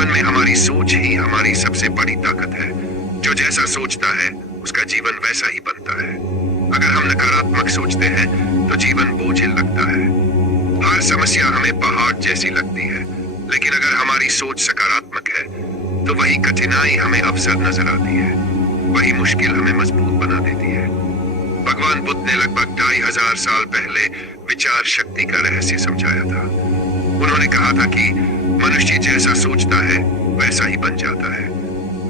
जीवन में हमारी सोच ही हमारी सबसे बड़ी ताकत है। जो जैसा सोचता है उसका जीवन वैसा ही बनता है। अगर हम नकारात्मक सोचते हैं तो जीवन बोझिल लगता है। हर समस्या हमें पहाड़ जैसी लगती है, लेकिन अगर हमारी सोच सकारात्मक है तो वही कठिनाई हमें अवसर नजर आती है, वही मुश्किल हमें मजबूत बना देती है। भगवान बुद्ध ने लगभग 2500 साल पहले विचार शक्ति का रहस्य समझाया था। उन्होंने कहा था कि मनुष्य जैसा सोचता है वैसा ही बन जाता है।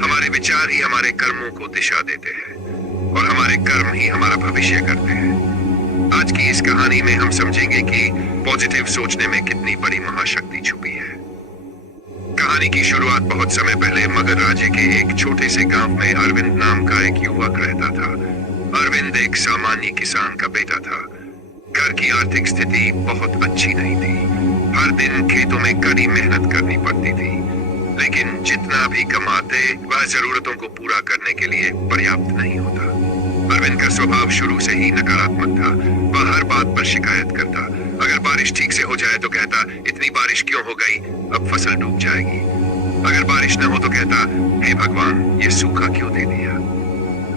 हमारे विचार ही हमारे कर्मों को दिशा देते हैं और हमारे कर्म ही हमारा भविष्य करते हैं। आज की इस कहानी में हम समझेंगे कि पॉजिटिव सोचने में कितनी बड़ी महाशक्ति छुपी है। कहानी की शुरुआत बहुत समय पहले मगध राज्य के एक छोटे से गांव में अरविंद नाम का एक युवक रहता था। अरविंद एक सामान्य किसान का बेटा था। घर की आर्थिक स्थिति बहुत अच्छी नहीं थी। हर दिन खेतों में कड़ी मेहनत करनी पड़ती थी, लेकिन जितना भी कमाते वह जरूरतों को पूरा करने के लिए पर्याप्त नहीं होता। अरविंद का स्वभाव शुरू से ही नकारात्मक था। वह हर बात पर शिकायत करता। अगर बारिश ठीक से हो जाए तो कहता, इतनी बारिश क्यों हो गई, अब फसल डूब जाएगी। अगर बारिश न हो तो कहता, हे भगवान, ये सूखा क्यों दे दिया।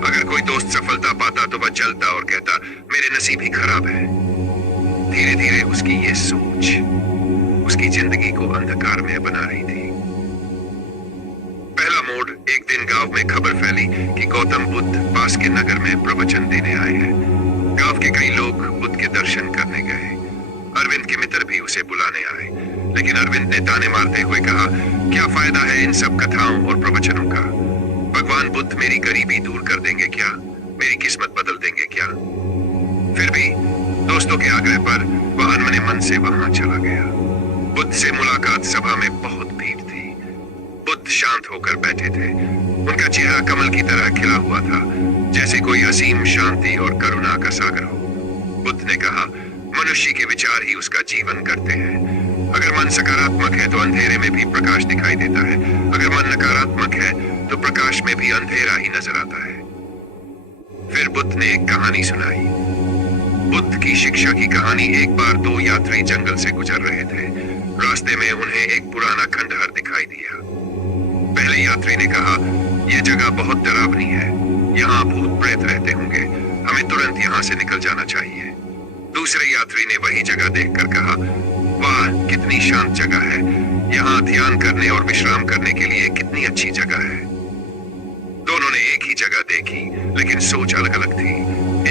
अगर कोई दोस्त सफलता पाता तो वह जलता और कहता, मेरे नसीब ही खराब है। धीरे धीरे उसकी ये सोच उसकी जिंदगी को अंधकार में बना रही थी। पहला मोड़, एक दिन गांव में खबर फैली कि गौतम बुद्ध पास के नगर में प्रवचन देने आए हैं। गांव के कई लोग बुद्ध के दर्शन करने गए। अरविंद के मित्र भी उसे बुलाने आए, लेकिन अरविंद ने ताने मारते हुए कहा, क्या फायदा है इन सब कथाओं और प्रवचनों का। भगवान बुद्ध मेरी गरीबी दूर कर देंगे क्या, मेरी किस्मत बदल देंगे क्या। फिर भी दोस्तों के आग्रह पर वह अनमने मन से वहां चला गया। बुद्ध से मुलाकात सभा में बहुत भीड़ थी। बुद्ध शांत होकर बैठे थे। उनका चेहरा कमल की तरह खिला हुआ था, जैसे कोई असीम शांति और करुणा का सागर हो। बुद्ध ने कहा, मनुष्य के विचार ही उसका जीवन करते हैं। अगर मन सकारात्मक है तो अंधेरे में भी प्रकाश दिखाई देता है। अगर मन नकारात्मक है तो प्रकाश में भी अंधेरा ही नजर आता है। फिर बुद्ध ने एक कहानी सुनाई। बुद्ध की शिक्षा की कहानी। एक बार दो यात्री जंगल से गुजर रहे थे। रास्ते में उन्हें एक पुराना खंडहर दिखाई दिया। पहले यात्री ने कहा, यह जगह बहुत डरावनी है, यहाँ भूत प्रेत रहते होंगे, हमें तुरंत यहाँ से निकल जाना चाहिए। दूसरे यात्री ने वही जगह देखकर कहा, वाह कितनी शांत जगह है, यहाँ ध्यान करने और विश्राम करने के लिए कितनी अच्छी जगह है। दोनों ने एक ही जगह देखी, लेकिन सोच अलग अलग थी।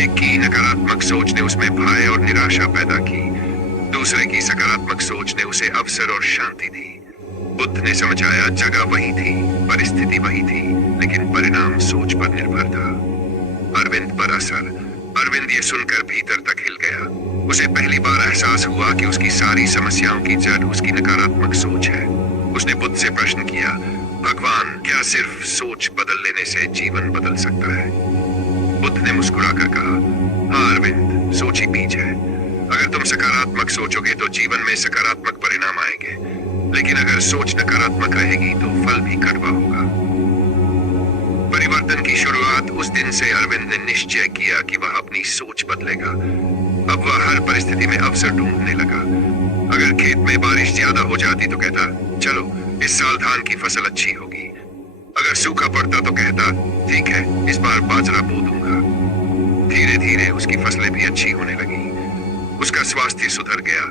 एक की नकारात्मक सोच ने उसमें भय और निराशा पैदा की, दूसरे की सकारात्मक सोच ने उसे अवसर और शांति दी। बुद्ध ने समझाया, जगह वही थी, परिस्थिति वही थी, लेकिन परिणाम सोच पर निर्भर था। अरविंद पर असर। अरविंद ये सुनकर भीतर तक हिल गया। उसे पहली बार एहसास हुआ कि उसकी सारी समस्याओं की जड़ उसकी नकारात्मक सोच है। उसने बुद्ध से प्रश्न किया, भगवान, क्या सिर्फ सोच बदल लेने से जीवन बदल सकता है। बुद्ध ने मुस्कुराकर कहा, हाँ अरविंद, सोच ही बीज है। अगर तुम सकारात्मक सोचोगे तो जीवन में सकारात्मक परिणाम आएंगे, लेकिन अगर सोच नकारात्मक रहेगी तो फल भी कड़वा होगा। परिवर्तन की शुरुआत उस दिन से अरविंद ने निश्चय किया कि वह अपनी सोच बदलेगा। अब वह हर परिस्थिति में अवसर ढूंढने लगा। अगर खेत में बारिश ज्यादा हो जाती तो कहता, चलो इस साल धान की फसल अच्छी होगी। अगर सूखा पड़ता तो कहता, ठीक है, इस बार बाजरा बो दूंगा। धीरे धीरे उसकी फसलें भी अच्छी होने लगी। उसका स्वास्थ्य सुधर गया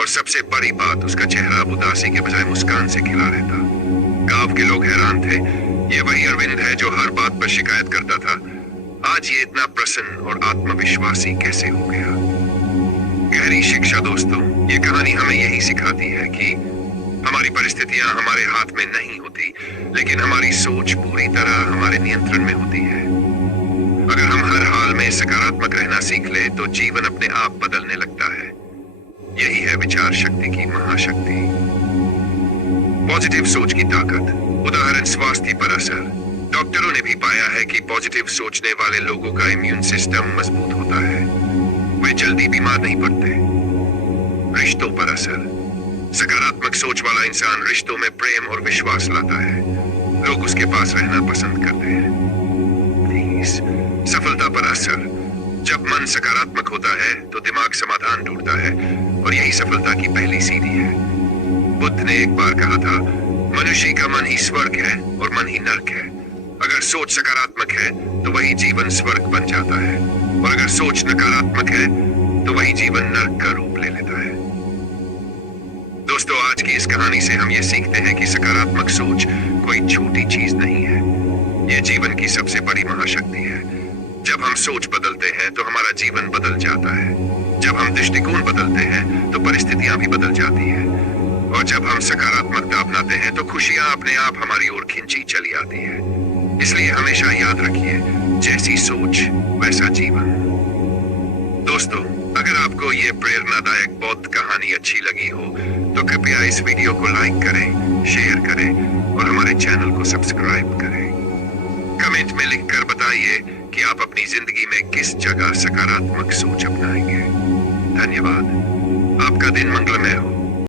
और सबसे बड़ी बात, उसका चेहरा अब उदासी के बजाय मुस्कान से खिला रहता। गांव के लोग हैरान थे, ये वही अरविंद है जो हर बात पर शिकायत करता था। आज ये इतना प्रसन्न और आत्मविश्वासी कैसे हो गया। गहरी शिक्षा दोस्तों, ये कहानी हमें यही सिखाती है कि हमारी परिस्थितियां हमारे हाथ में नहीं होती, लेकिन हमारी सोच पूरी तरह हमारे नियंत्रण में होती है। अगर हम हर हाल में सकारात्मक रहना सीख ले तो जीवन अपने आप बदलने लगता है। यही है विचार शक्ति की महाशक्ति। पॉजिटिव सोच की ताकत। उदाहरण, स्वास्थ्य पर असर। डॉक्टरों ने भी पाया है कि पॉजिटिव सोचने वाले लोगों का इम्यून सिस्टम मजबूत होता है, वे जल्दी बीमार नहीं पड़ते। रिश्तों पर असर। सकारात्मक सोच वाला इंसान रिश्तों में प्रेम और विश्वास लाता है, लोग उसके पास रहना पसंद करते हैं। सफलता पर असर। जब मन सकारात्मक होता है तो दिमाग समाधान ढूंढता है और यही सफलता की पहली सीढ़ी है। बुद्ध ने एक बार कहा था, मनुष्य का मन ही स्वर्ग है और मन ही नरक है। अगर सोच सकारात्मक है तो वही जीवन स्वर्ग बन जाता है, और अगर सोच नकारात्मक है तो वही जीवन नरक का रूप ले लेता है। दोस्तों, आज की इस कहानी से हम ये सीखते हैं कि सकारात्मक सोच कोई छोटी चीज नहीं है, ये जीवन की सबसे बड़ी महाशक्ति है। जब हम सोच बदलते हैं तो हमारा जीवन बदल जाता है। जब हम दृष्टिकोण बदलते हैं तो परिस्थितियां भी बदल जाती हैं, और जब हम सकारात्मकता अपनाते हैं तो खुशियां अपने आप हमारी ओर खिंची चली आती है। इसलिए हमेशा याद रखिए, जैसी सोच वैसा जीवन। दोस्तों, अगर आपको ये प्रेरणादायक बौद्ध कहानी अच्छी लगी हो तो कृपया इस वीडियो को लाइक करें, शेयर करें और हमारे चैनल को सब्सक्राइब करें। कमेंट में लिखकर बताइए कि आप अपनी जिंदगी में किस जगह सकारात्मक सोच अपनाएंगे। धन्यवाद। आपका दिन मंगलमय हो।